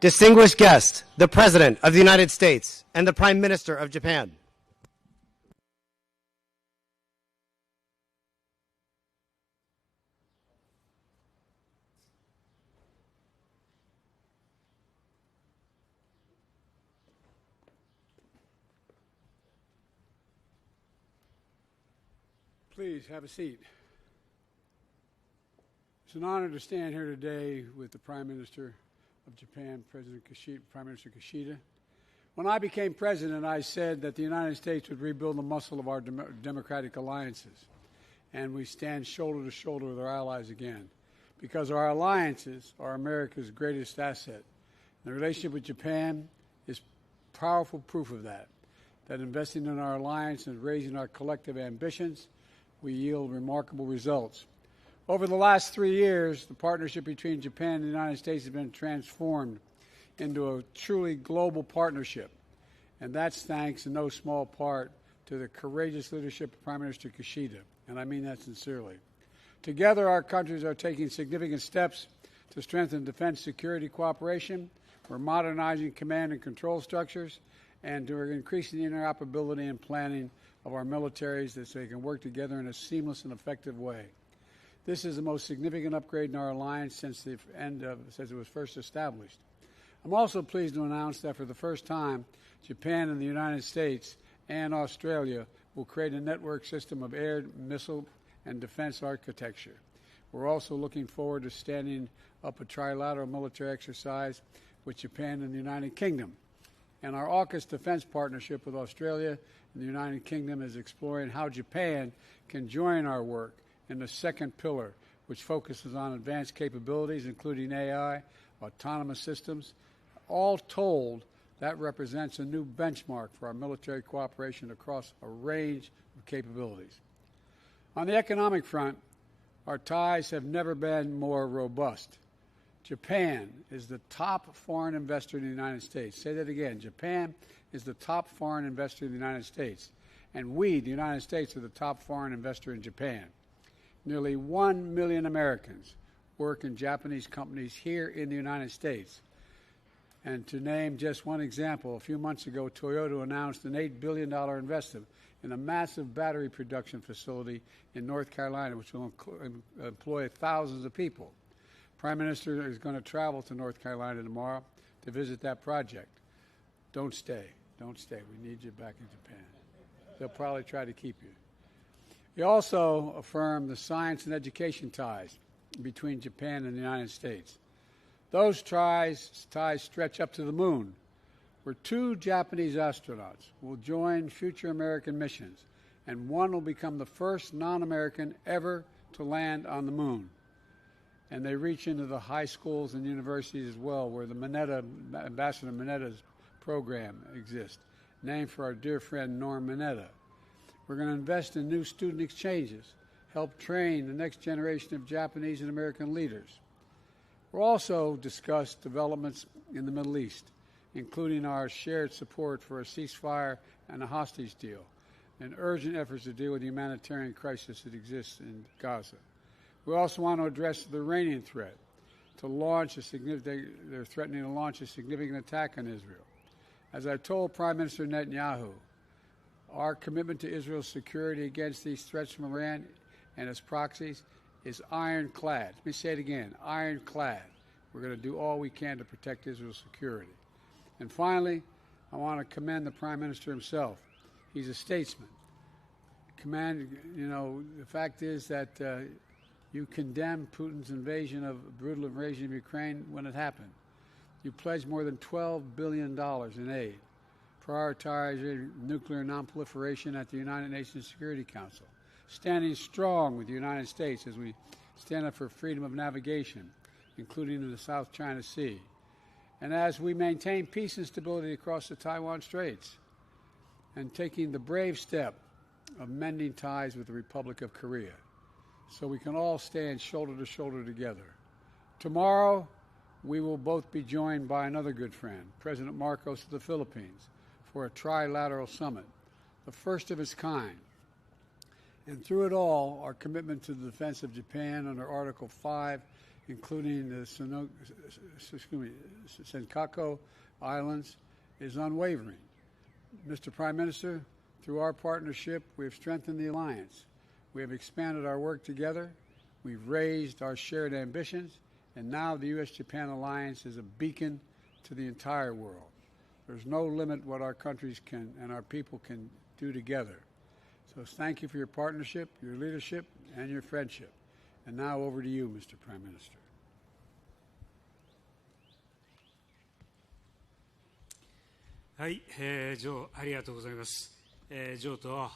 Distinguished guest, the President of the United States and the Prime Minister of Japan. Please have a seat. It's an honor to stand here today with the Prime Minister of Japan, Prime Minister Kishida. When I became president, I said that the United States would rebuild the muscle of our democratic alliances, and we stand shoulder to shoulder with our allies again, because our alliances are America's greatest asset. The relationship with Japan is powerful proof of that investing in our alliance and raising our collective ambitions, we yield remarkable results. Over the last 3 years, the partnership between Japan and the United States has been transformed into a truly global partnership. And that's thanks in no small part to the courageous leadership of Prime Minister Kishida, and I mean that sincerely. Together, our countries are taking significant steps to strengthen defense security cooperation. We're modernizing command and control structures, and we're increasing the interoperability and planning of our militaries so they can work together in a seamless and effective way. This is the most significant upgrade in our alliance since it was first established. I'm also pleased to announce that for the first time, Japan and the United States and Australia will create a network system of air, missile, and defense architecture. We're also looking forward to standing up a trilateral military exercise with Japan and the United Kingdom. And our AUKUS defense partnership with Australia and the United Kingdom is exploring how Japan can join our work in the second pillar, which focuses on advanced capabilities, including AI, autonomous systems. All told, that represents a new benchmark for our military cooperation across a range of capabilities. On the economic front, our ties have never been more robust. Japan is the top foreign investor in the United States. Say that again. Japan is the top foreign investor in the United States. And we, the United States, are the top foreign investor in Japan. Nearly 1 million Americans work in Japanese companies here in the United States. And to name just one example, a few months ago, Toyota announced an $8 billion investment in a massive battery production facility in North Carolina, which will employ thousands of people. Prime Minister is going to travel to North Carolina tomorrow to visit that project. Don't stay. Don't stay. We need you back in Japan. They'll probably try to keep you. He also affirmed the science and education ties between Japan and the United States. Those ties stretch up to the moon, where 2 Japanese astronauts will join future American missions, and one will become the first non-American ever to land on the moon. And they reach into the high schools and universities as well, where the Ambassador Minetta's program exists, named for our dear friend Norm Mineta. We're going to invest in new student exchanges, help train the next generation of Japanese and American leaders. We'll also discuss developments in the Middle East, including our shared support for a ceasefire and a hostage deal, and urgent efforts to deal with the humanitarian crisis that exists in Gaza. We also want to address the Iranian threat they're threatening to launch a significant attack on Israel. As I told Prime Minister Netanyahu, our commitment to Israel's security against these threats from Iran and its proxies is ironclad. Let me say it again, ironclad. We're going to do all we can to protect Israel's security. And finally, I want to commend the Prime Minister himself. He's a statesman. The fact is that you condemned Putin's brutal invasion of Ukraine when it happened. You pledged more than $12 billion in aid, prioritizing nuclear nonproliferation at the United Nations Security Council, standing strong with the United States as we stand up for freedom of navigation, including in the South China Sea, and as we maintain peace and stability across the Taiwan Straits, and taking the brave step of mending ties with the Republic of Korea, so we can all stand shoulder to shoulder together. Tomorrow, we will both be joined by another good friend, President Marcos of the Philippines, for a trilateral summit, the first of its kind. And through it all, our commitment to the defense of Japan under Article 5 including the Senkaku Islands, is unwavering. Mr. Prime Minister, through our partnership, we have strengthened the alliance. We have expanded our work together. We've raised our shared ambitions, and now the U.S.-Japan alliance is a beacon to the entire world. There's no limit what our countries can and our people can do together. So thank you for your partnership, your leadership, and your friendship. And now over to you, Mr. Prime Minister. はい、ジョー、ありがとうございます。ジョーと、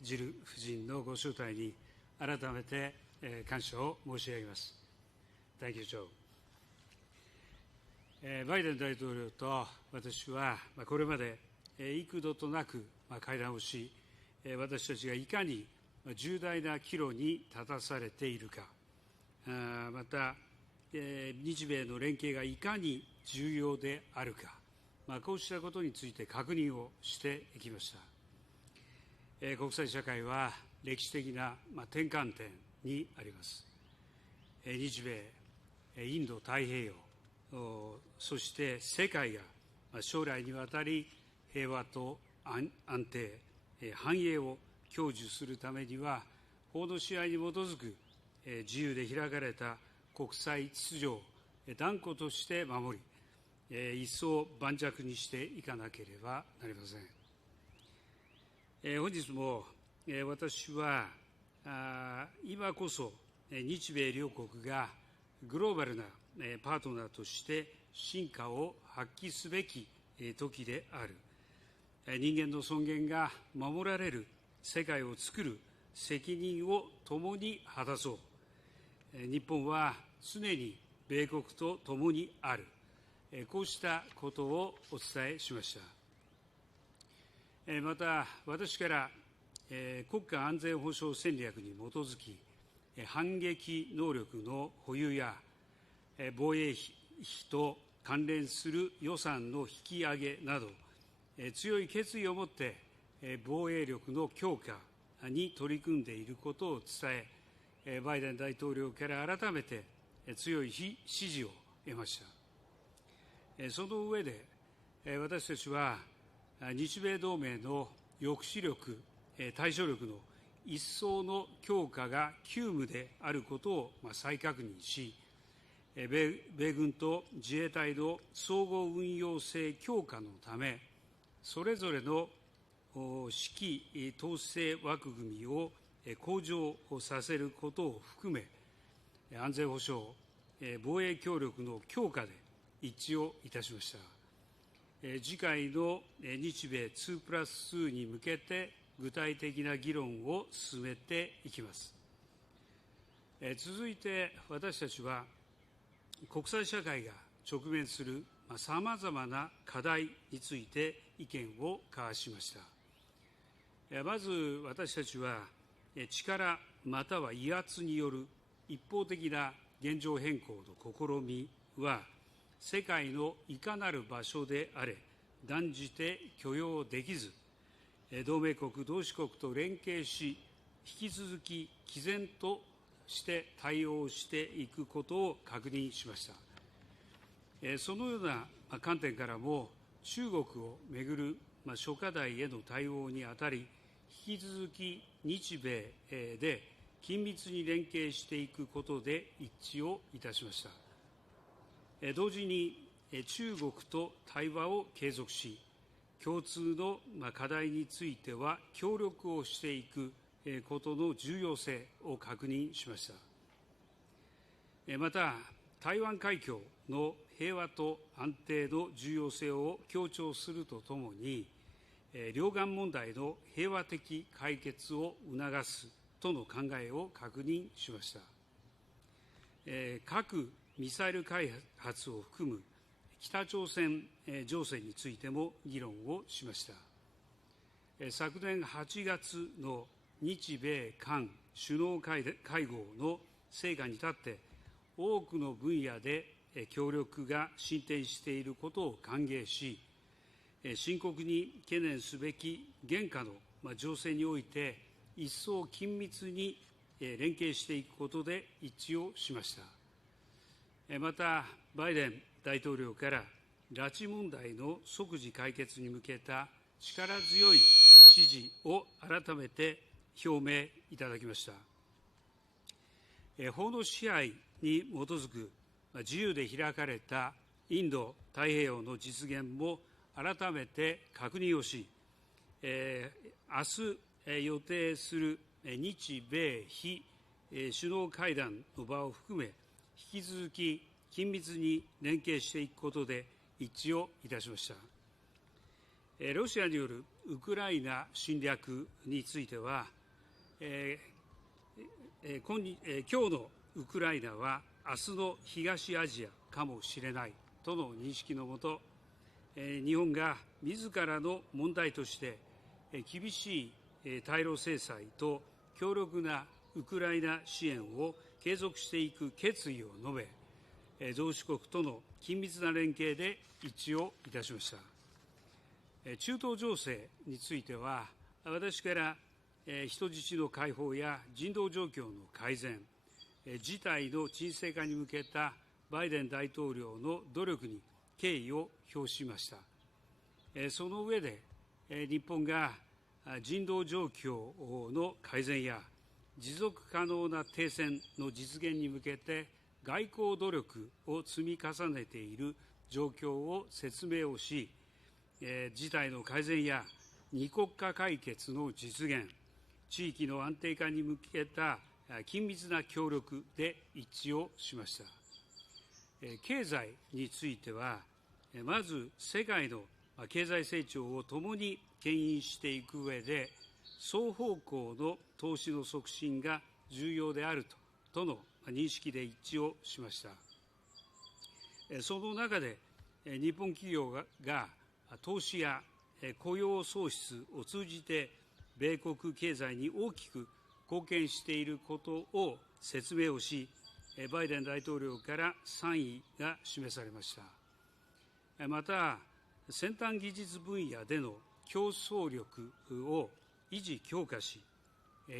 ジル夫人のご招待に改めて、感謝を申し上げます。Thank you, Joe. バイデン大統領と私は、これまで幾度となく会談をし、私たちがいかに重大な岐路に立たされているか、また、日米の連携がいかに重要であるか、こうしたことについて確認をしていきました。国際社会は歴史的な転換点にあります。日米、インド太平洋、そして世界が将来にわたり平和と安定、繁栄を享受するためには、法の支配に基づく自由で開かれた国際秩序を断固として守り、一層盤石にしていかなければなりません。本日も私は今こそ日米両国がグローバルなパートナーとして真価を発揮すべき時である。人間の尊厳が守られる世界を作る責任を共に果たそう。日本は常に米国と共にある。こうしたことをお伝えしました。また、私から国家安全保障戦略に基づき、反撃能力の保有や防衛費と関連する予算の引き上げなど、強い決意を持って防衛力の強化に取り組んでいることを伝え、バイデン大統領から改めて強い支持を得ました。その上で、私たちは日米同盟の抑止力、対処力の一層の強化が急務であることを再確認し、米軍と自衛隊の総合運用性強化のため、それぞれの指揮統制枠組みを向上させることを含め、安全保障、防衛協力の強化で一致をいたしました。次回の日米2+2に向けて具体的な議論を進めていきます。続いて私たちは国際社会が直面するさまざまな課題について意見を交わしました。まず私たちは力または威圧による一方的な現状変更の試みは世界のいかなる場所であれ断じて許容できず、同盟国、同志国と連携し、引き続き毅然として対応していくことを確認しました。そのような観点からも、中国をめぐる諸課題への対応にあたり、引き続き日米で緊密に連携していくことで一致をいたしました。同時に中国と対話を継続し、共通の課題については協力をしていくことの重要性を確認しました。また、台湾海峡の平和と安定の重要性を強調するとともに、両岸問題の平和的解決を促すとの考えを確認しました。核・ミサイル開発を含む北朝鮮情勢についても議論をしました。昨年8月の日米韓首脳会合の成果に立って、多くの分野で協力が進展していることを歓迎し、深刻に懸念すべき現下の情勢において、一層緊密に連携していくことで一致をしました。また、バイデン大統領から拉致問題の即時解決に向けた力強い支持を改めて表明いただきました。法の支配に基づく自由で開かれたインド太平洋の実現も改めて確認をし、明日予定する日米非首脳会談の場を含め、引き続き緊密に連携していくことで一致をいたしました。ロシアによるウクライナ侵略については、今日のウクライナは明日の東アジアかもしれないとの認識のもと、日本が自らの問題として厳しい対ロ制裁と強力なウクライナ支援を継続していく決意を述べ、同志国との緊密な連携で一致をいたしました。中東情勢については、私から人質の解放や人道状況の改善、事態の沈静化に向けたバイデン大統領の努力に敬意を表しました。その上で、日本が人道状況の改善や持続可能な停戦の実現に向けて外交努力を積み重ねている状況を説明をし、事態の改善や二国家解決の実現、地域の安定化に向けた緊密な協力で一致をしました。経済については、まず世界の経済成長を共に牽引していく上で、双方向の投資の促進が重要であるとの認識で一致をしました。その中で、日本企業が投資や雇用創出を通じて、米国経済に大きく貢献していることを説明をし、バイデン大統領から賛意が示されました。また、先端技術分野での競争力を維持強化し、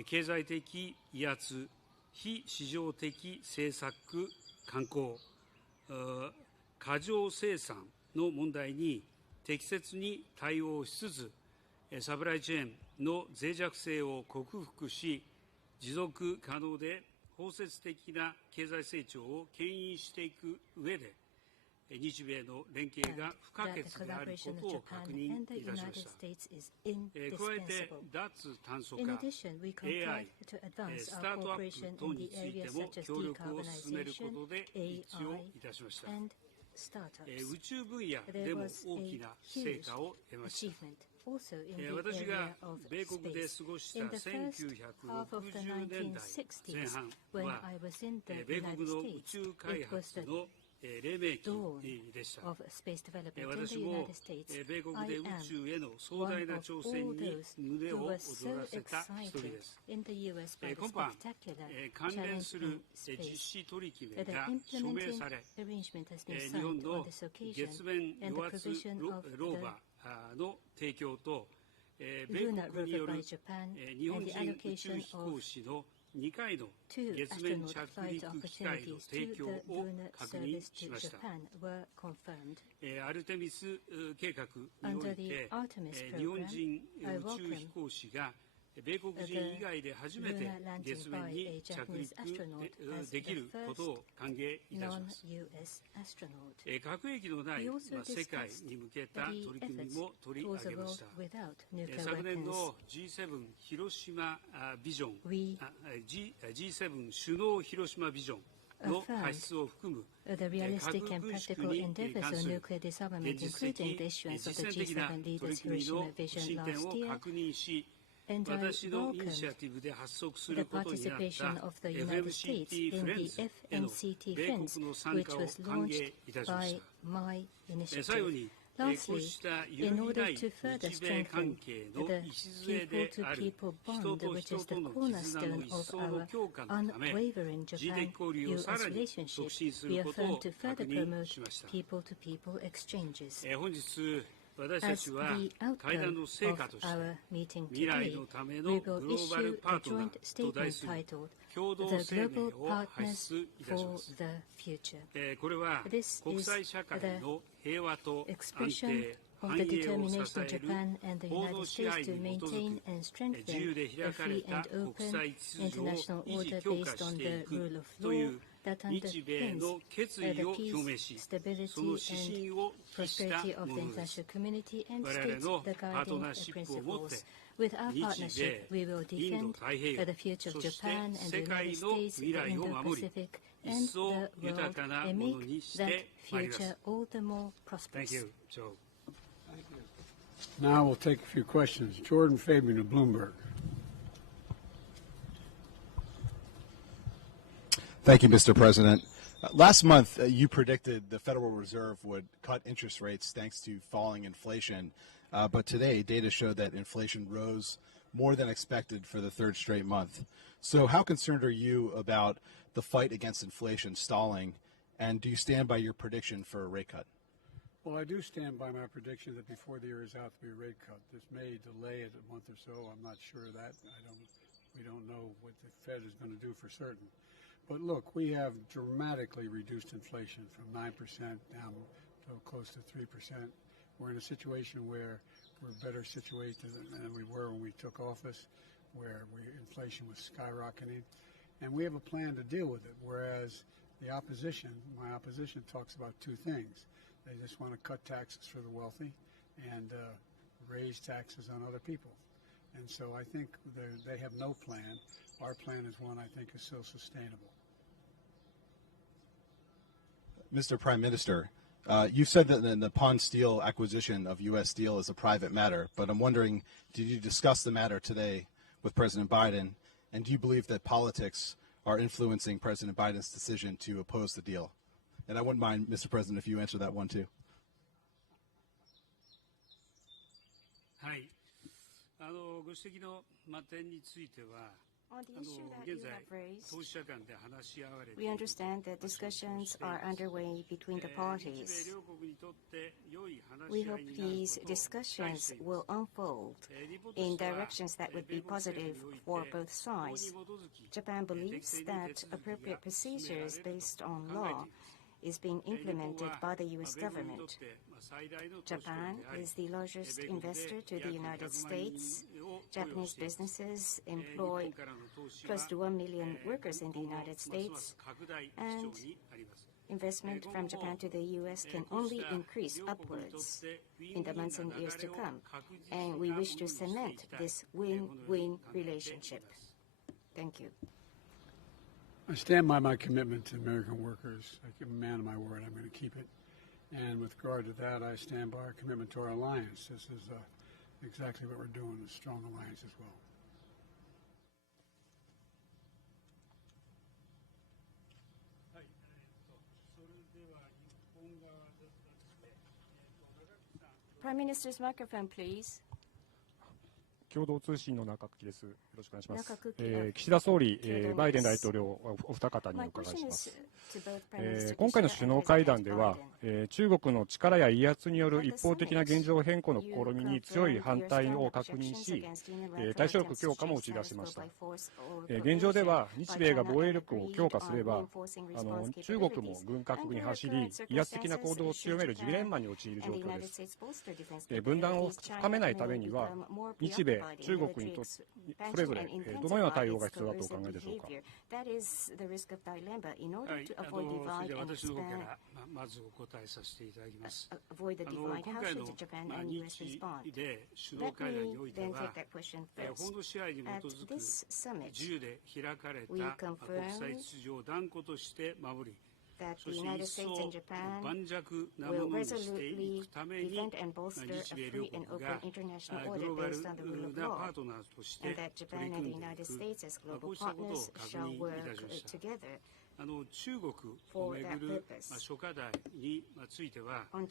経済的威圧、非市場的政策慣行、過剰生産の問題に適切に対応しつつ、サプライチェーンの脆弱性を克服し、持続可能で包摂的な経済成長を牽引していく上で、日米の連携が不可欠であることを確認いたしました。加えて、脱炭素化、AI、スタートアップ等についても協力を進めることで一致をいたしました。宇宙分野でも大きな成果を得ました。私が米国で過ごした1960年代前半は、米国の宇宙開発の黎明期でした。私も米国で宇宙への壮大な挑戦に胸を躍らせた一人です。今般、関連する実施取り決めが署名され、日本の月面与圧ローバーの提供と、米国による日本人宇宙飛行士の2回の月面着陸機会の提供を確認しました。アルテミス計画において、日本人宇宙飛行士が米国人以外で初めて月面に着陸できることを歓迎いたします。核兵器のない世界に向けた取り組みも取り上げました。昨年の G7 広島ビジョン、G7 首脳広島ビジョンの発出を含む核軍縮に関する現実的、実践的な取り組みの進展を確認し、私のイニシアティブで発足することになった FMCT フレンズへの米国の参加を歓迎いたしました。最後に、こうした揺るぎない日米関係の礎である人と人との絆の一層の強化のため、人的交流をさらに促進することを確認しました。本日、私た As ちは the 会談 outcome の成果 of として our meeting 未来 today, のため we の will グローバル issue パ a ートナー joint と題 statement する titled 共同 The 声明 Global を発 Partners 出いたし for ます。 the Future. これは This 国 is 際社会の平和と安 expression 定、 of 繁 the 栄を determination 支 of える Japan and the 法 United の支配 States to に基づ maintain く and 自 strengthen 由で a 開かれ free た and 国 open 際秩序を international 維持 order 強化 based し on てい the く rule of とい law う that 日米の underpins 決 the 意を表 peace, 明し、その stability, 指 and 針を期した prosperity of も the のです。 international community and 我々 states の the パート guiding ナーシップをもって principles. With our 日 partnership, 米、 we will インド defend 太平洋、 the future of そして Japan and the 世界 United の States, 未 the 来を守り、 Indo-Pacific, 一 and 層 the 豊 world, かな and もの make にし that てまいります。 future all the more Thank prosperous. you, Joe. Now we'll take a few questions. Jordan Fabian of Bloomberg. Thank you, Mr. President. Last month, you predicted the Federal Reserve would cut interest rates thanks to falling inflation. But today, data showed that inflation rose more than expected for the third straight month. So how concerned are you about the fight against inflation stalling? And do you stand by your prediction for a rate cut? Well, I do stand by my prediction that before the year is out, there'll be a rate cut. This may delay it a month or so. I'm not sure of that. We don't know what the Fed is going to do for certain. But look, we have dramatically reduced inflation from 9% down to close to 3%. We're in a situation where we're better situated than we were when we took office, where inflation was skyrocketing. And we have a plan to deal with it, whereas the opposition, my opposition, talks about two things. They just want to cut taxes for the wealthy and raise taxes on other people. And so I think they have no plan. Our plan is one I think is still sustainable. Mr. Prime Minister, you said that the Nippon Steel acquisition of U.S. Steel is a private matter, but I'm wondering, did you discuss the matter today with President Biden, and do you believe that politics are influencing President Biden's decision to oppose the deal? And I wouldn't mind, Mr. President, if you answer that one too. はい、ご指摘の点については、On the issue that you 現在 have raised, 当事者間で話し合われてい we る understand that discussions are underway between the 日米 parties. 両国にとって良い話 We し合 hope いになる these ことを期待して discussions います。 will unfold 日本と in しては directions that would be positive for both sides. Japan believes that appropriate procedures based on law is being implemented by the U.S. government. Japan is the largest investor to the United States. Japanese businesses employ close to 1 million workers in the United States, and investment from Japan to the U.S. can only increase upwards in the months and years to come, and we wish to cement this win-win relationship. Thank you. I stand by my commitment to American workers. I give a man of my word. I'm going to keep it. And with regard to that, I stand by our commitment to our alliance. This is exactly what we're doing, a strong alliance as well. Prime Minister's microphone, please. 共同通信の中垣です。よろしくお願いします中垣岸田総理、バイデン大統領、お二方にお伺いします。今回の首脳会談では、中国の力や威圧による一方的な現状変更の試みに強い反対を確認し、対処力強化も打ち出しました。現状では、日米が防衛力を強化すれば、中国も軍拡に走り、威圧的な行動を強めるジレンマに陥る状況です。分断を深めないためには、日米、中国にとってそれぞれどのような対応が必要だとお考えでしょうか。私の方からまずお答えさせていただきます。今回の日米首脳会談においては、法の支配に基づく自由で開かれた国際秩序を断固として守り、そして一層盤石なものにしていくために、日米両国がグローバルなパートナーとして取り組んでいく、こうしたことを確認いたしました。中国をめぐる諸課題については、この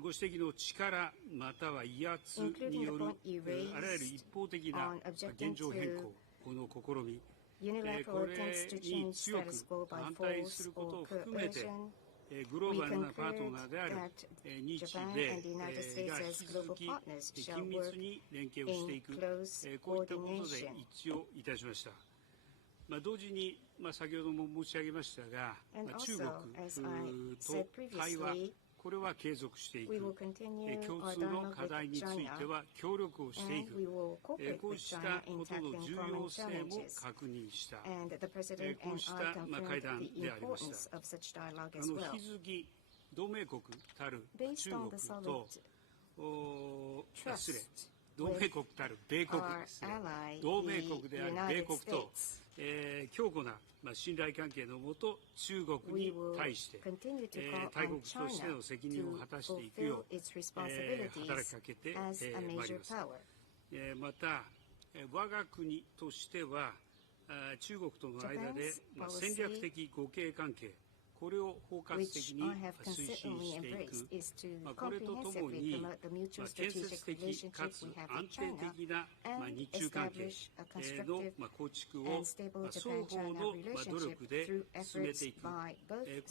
ご指摘の力または威圧によるあらゆる一方的な現状変更、この試み、これに強く反対することを含めて、グローバルなパートナーである日米が引き続き緊密に連携をしていく、こういったことで一致をいたしました。同時に、先ほども申し上げましたが、中国と対話、これは継続していく、共通の課題については協力をしていく、こうしたことの重要性も確認した、こうした会談でありました。引き続き同盟国たる中国と、同盟国たる米国ですね、同盟国である米国と、強固な信頼関係のもと、中国に対して大国としての責任を果たしていくよう働きかけてまいります。また、我が国としては中国との間で戦略的互恵関係、これを包括的に推進していく、これとともに建設的かつ安定的な日中関係の構築を双方の努力で進めていく、こ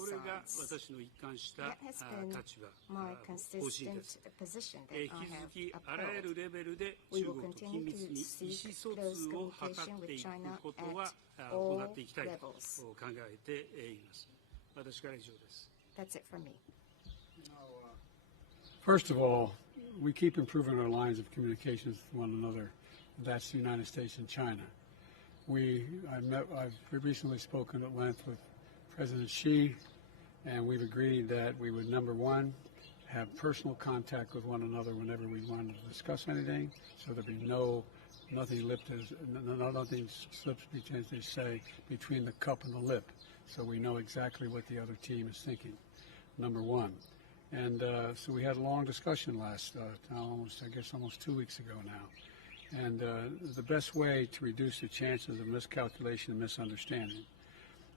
れが私の一貫した立場、方針です。引き続きあらゆるレベルで中国と緊密に意思疎通を図っていくことは行っていきたいと考えています。That's it from me. First of all, we keep improving our lines of communications with one another. That's the United States and China. I've recently spoken at length with President Xi, and we've agreed that we would, number one, have personal contact with one another whenever we wanted to discuss anything, so there'd be nothing slips between, as they say, between the cup and the lip. So we know exactly what the other team is thinking, number one. And so we had a long discussion almost 2 weeks ago now. And the best way to reduce the chances of miscalculation and misunderstanding.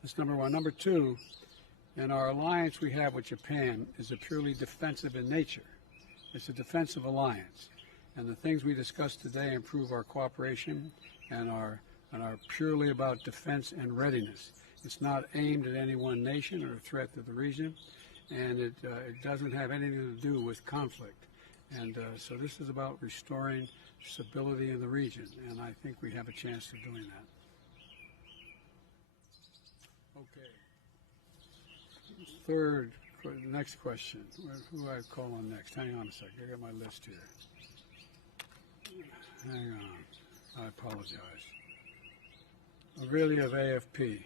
That's number one. Number two, in our alliance we have with Japan is a purely defensive in nature. It's a defensive alliance. And the things we discussed today improve our cooperation and are purely about defense and readiness. It's not aimed at any one nation or a threat to the region, and it doesn't have anything to do with conflict. And so this is about restoring stability in the region, and I think we have a chance of doing that. Okay. Next question. Who do I call on next? Hang on a second. I got my list here. Hang on. I apologize. Aurelia of AFP.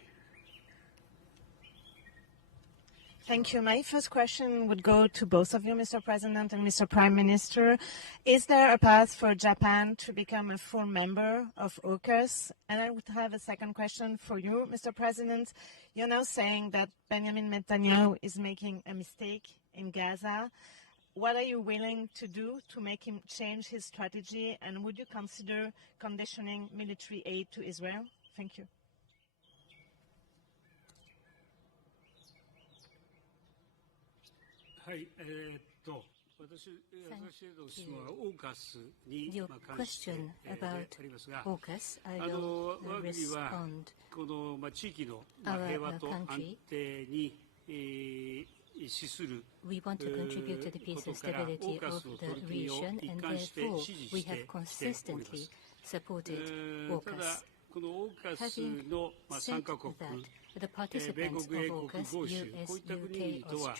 Thank you. My first question would go to both of you, Mr. President and Mr. Prime Minister. Is there a path for Japan to become a full member of AUKUS? And I would have a second question for you, Mr. President. You're now saying that Benjamin Netanyahu is making a mistake in Gaza. What are you willing to do to make him change his strategy? And would you consider conditioning military aid to Israel? Thank you. はい、私への質問はオーカスに関してありますが、我が国はこの地域の平和と安定に資することからオーカスの取り組みを一貫して支持してきております。ただ、このオーカスの参加国、米国、英国、豪州、こういった国々とは、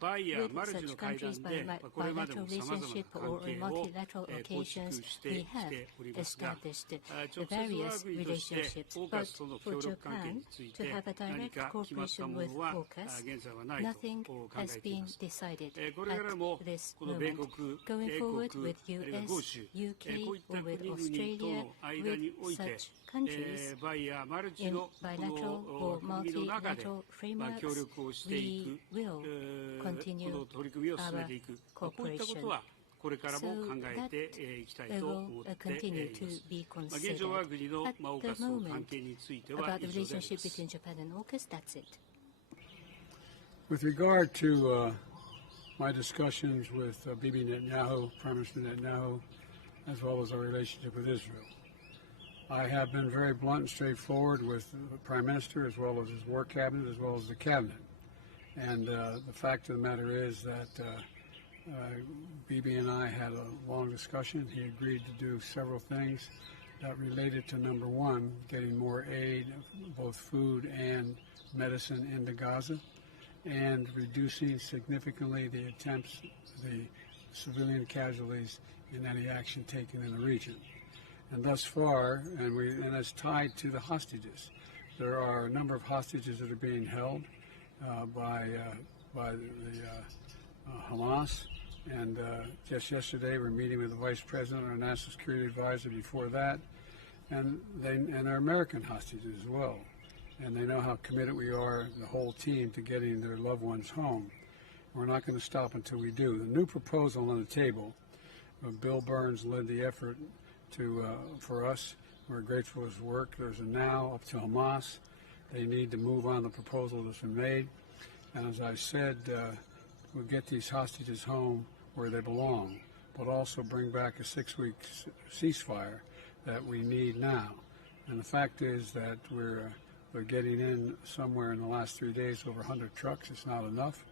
バイやマルチの会談で、これまでもさまざまな関係を構築してきておりますが、直接我が国としてオーカスとの協力関係について何か決まったものは現在はないと考えています。これからもこの米国、英国、豪州、こういった国々との間において、バイやマルチの国の中で協力をしていく、この取り組みを進めていく、こういったことはこれからも考えていきたいと思っています。現状我が国のオーカスの関係については以上であります。With regard to my discussions with Bibi Netanyahu, Prime Minister Netanyahu, as well as our relationship with Israel, I have been very blunt and straightforward with the Prime Minister as well as his work cabinet as well as the cabinet. And the fact of the matter is that Bibi and I had a long discussion. He agreed to do several things that related to, number one, getting more aid, both food and medicine into Gaza, and reducing significantly the attempts, the civilian casualties in any action taken in the region. And thus far, and it's tied to the hostages. There are a number of hostages that are being held by the Hamas. And just yesterday, we're meeting with the Vice President, our National Security Advisor before that, and our American hostages as well. And they know how committed we are, the whole team, to getting their loved ones home. We're not going to stop until we do. The new proposal on the table, Bill Burns led the effort for us. We're grateful for his work. There's a now up to Hamas. They need to move on the proposal that's been made. And as I said, we'll get these hostages home where they belong, but also bring back a 6-week ceasefire that we need now. And the fact is that we're getting in somewhere in the last 3 days over 100 trucks. It's not enough,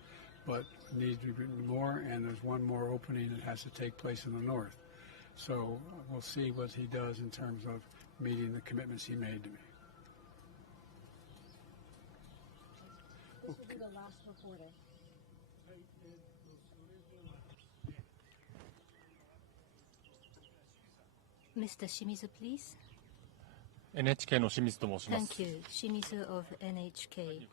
but need to be more, and there's one more opening that has to take place in the north. So we'll see what he does in terms of meeting the commitments he made to me. This will be the last reporter. Mr. Shimizu, please. NHK の清水と申します。 Thank you. Shimizu of NHK.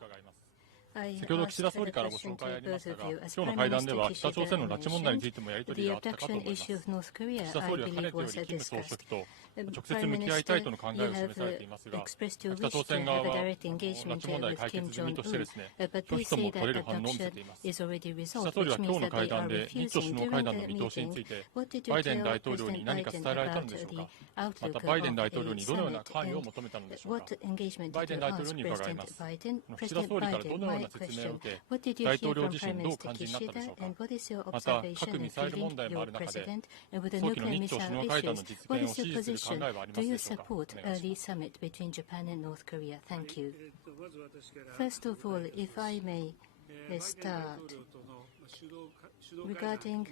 先ほど岸田総理からご紹介ありましたが、今日の会談では北朝鮮の拉致問題についてもやり取りがあったかと思います。岸田総理はかねてより金総書記と直接向き合いたいとの考えを示されていますが、北朝鮮側は拉致問題解決済みとしてですね、拒否とも取れる反応を見せています。岸田総理は今日の会談で日朝首脳会談の見通しについて、バイデン大統領に何か伝えられたのでしょうか。またバイデン大統領にどのような関与を求めたのでしょうか。バイデン大統領に伺います。岸田総理からどのような説明を受け、大統領自身どうお感じになったでしょうか。また核ミサイル問題もある中で、早期の日朝首脳会談の実現を支持する考えはありますでしょうか。お願いします。 Thank you. First of all, if I may start regarding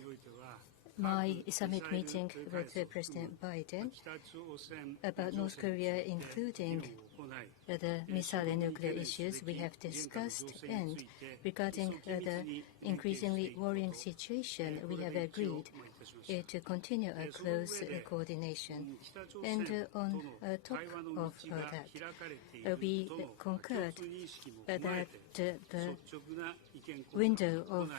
my summit meeting with President Biden about North Korea, including the missile and nuclear issues we have discussed, and regarding the increasingly worrying situation, we have agreed to continue a close coordination. And on top of that, we concurred that the window of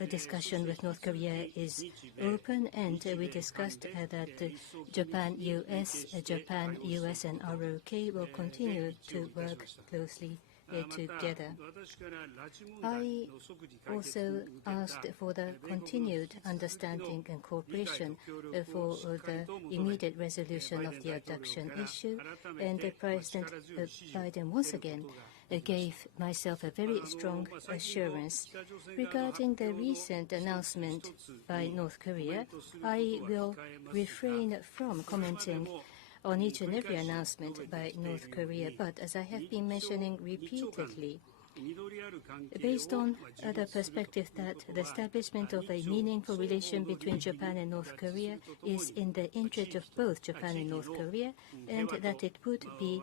a discussion with North Korea is open, and we discussed that Japan, US, and ROK will continue to work closely together. I also asked for the continued understanding and cooperation for the immediate resolution of the abduction issue, and President Biden once again gave myself a very strong assurance. Regarding the recent announcement by North Korea, I will refrain from commenting on each and every announcement by North Korea, but as I have been mentioning repeatedly, based on the perspective that the establishment of a meaningful relation between Japan and North Korea is in the interest of both Japan and North Korea, and that it would be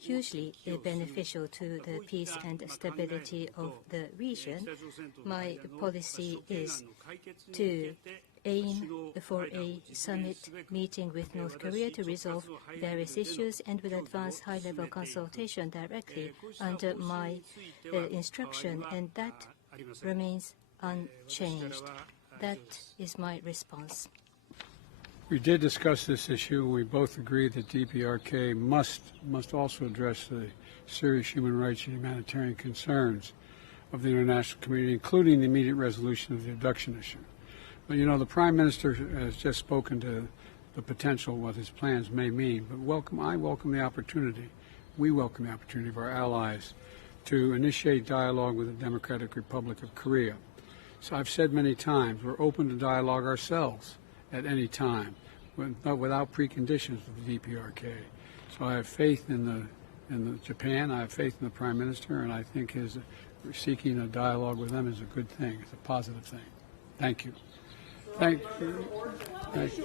hugely beneficial to the peace and stability of the region, my policy is to aim for a summit meeting with North Korea to resolve various issues, and will advance high-level consultation directly under my instruction, and that remains unchanged. That is my response. We did discuss this issue. We both agree that DPRK must also address the serious human rights and humanitarian concerns of the international community, including the immediate resolution of the abduction issue. But, you know, the Prime Minister has just spoken to the potential, what his plans may mean. But I welcome the opportunity, we welcome the opportunity of our allies to initiate dialogue with the Democratic Republic of Korea. So I've said many times, we're open to dialogue ourselves at any time, but without preconditions with the DPRK. So I have faith in Japan, I have faith in the Prime Minister, and I think his seeking a dialogue with them is a good thing. It's a positive thing. Thank you. Thank you. Thank you.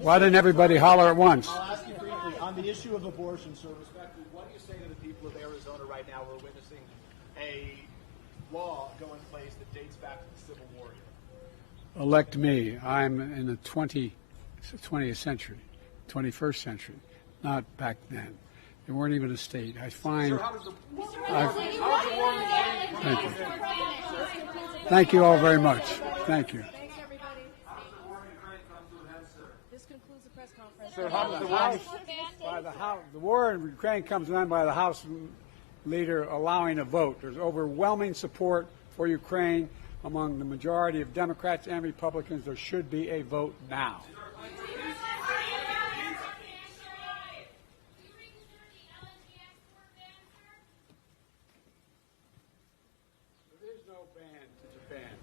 Why didn't everybody holler at once? I'll ask you briefly on the issue of abortion, sir. Respectfully, what do you say to the people of Arizona right now who are witnessing a law go in place that dates back to the Civil War here? Elect me. I'm in the 20th century, 21st century, not back then. They weren't even a state. I find. Thank you. Thank you all very much. Thank you. This concludes the press conference. So how does the war in Ukraine comes to an end by the House leader allowing a vote. There's overwhelming support for Ukraine among the majority of Democrats and Republicans. There should be a vote now. There is no ban to Japan.